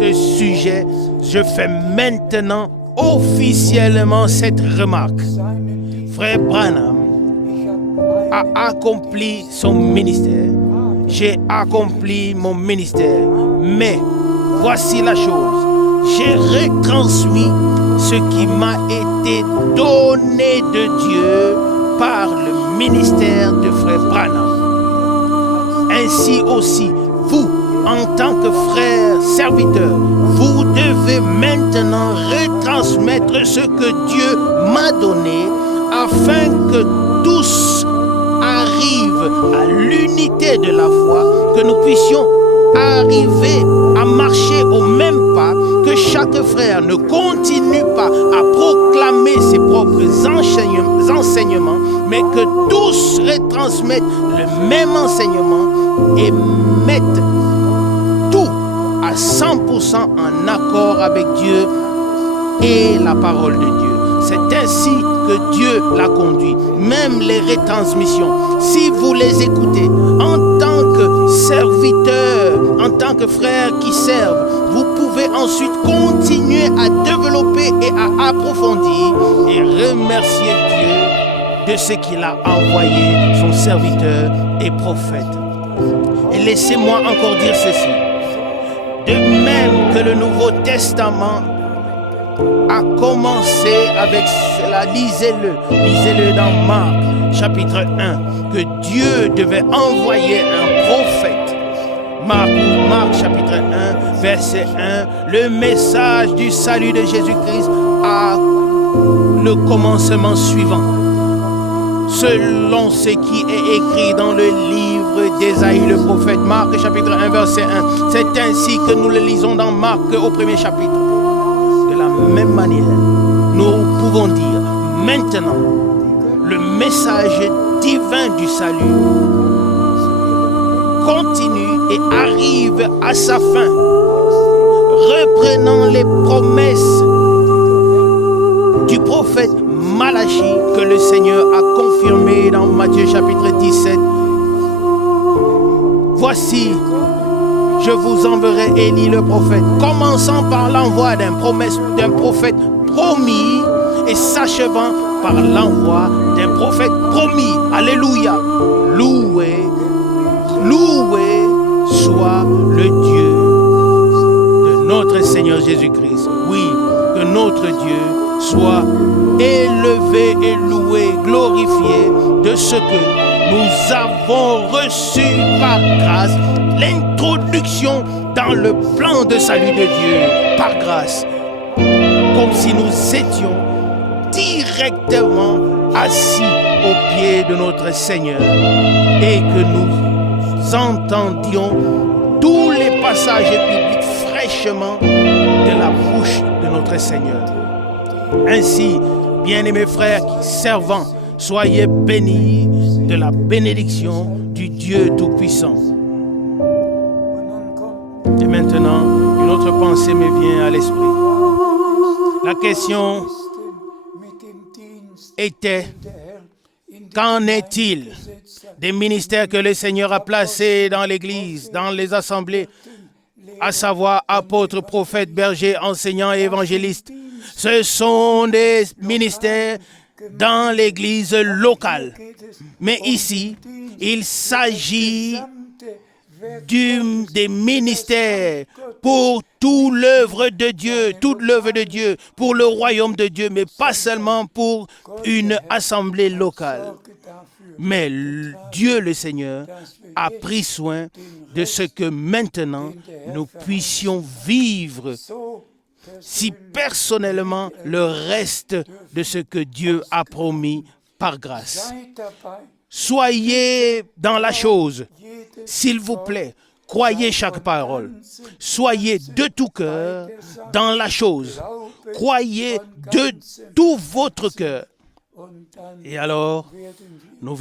ce sujet, je fais maintenant officiellement cette remarque. Frère Branham a accompli son ministère. J'ai accompli mon ministère. Mais voici la chose. J'ai retransmis ce qui m'a été donné de Dieu par le ministère de Frère Branham. Ainsi aussi, vous, en tant que frère serviteur, vous devez maintenant retransmettre ce que Dieu m'a donné afin que tous arrivent à l'unité de la foi, que nous puissions arriver à marcher au même pas, que chaque frère ne continue pas à proclamer ses propres enseignements, mais que tous retransmettent le même enseignement et mettent tout à 100% en accord avec Dieu et la parole de Dieu. C'est ainsi que Dieu l'a conduit. Même les retransmissions, si vous les écoutez en tant que serviteur, en tant que frère qui servent, vous pouvez ensuite continuer à développer et à approfondir et remercier Dieu de ce qu'il a envoyé, son serviteur et prophète. Et laissez-moi encore dire ceci. De même que le Nouveau Testament a commencé avec cela, lisez-le dans Marc chapitre 1, que Dieu devait envoyer un prophète. Marc chapitre 1, verset 1, le message du salut de Jésus-Christ a le commencement suivant. Selon ce qui est écrit dans le livre d'Ésaïe le prophète, Marc chapitre 1, verset 1, c'est ainsi que nous le lisons dans Marc au premier chapitre. De la même manière, nous pouvons dire maintenant le message divin du salut continue et arrive à sa fin, reprenant les promesses du prophète Malachie que le Seigneur a confirmé dans Matthieu chapitre 17. Voici, je vous enverrai Élie le prophète, commençant par l'envoi d'un prophète promis et s'achevant par l'envoi d'un prophète promis. Alléluia. Loué soit le Dieu de notre Seigneur Jésus-Christ. Oui, que notre Dieu soit élevé et loué, glorifié de ce que nous avons reçu par grâce, l'introduction dans le plan de salut de Dieu, par grâce, comme si nous étions directement assis aux pieds de notre Seigneur et que nous entendions tous les passages bibliques fraîchement de la bouche de notre Seigneur. Ainsi, bien-aimés frères servants, soyez bénis de la bénédiction du Dieu Tout-Puissant. Et maintenant, une autre pensée me vient à l'esprit. La question était, qu'en est-il des ministères que le Seigneur a placés dans l'Église, dans les assemblées, à savoir apôtres, prophètes, bergers, enseignants et évangélistes? Ce sont des ministères dans l'Église locale. Mais ici, il s'agit des ministères pour toute l'œuvre de Dieu, pour le royaume de Dieu, mais pas seulement pour une assemblée locale. Mais Dieu le Seigneur a pris soin de ce que maintenant nous puissions vivre si personnellement le reste de ce que Dieu a promis par grâce. Soyez dans la chose, s'il vous plaît, croyez chaque parole. Soyez de tout cœur dans la chose. Croyez de tout votre cœur. Et alors, nous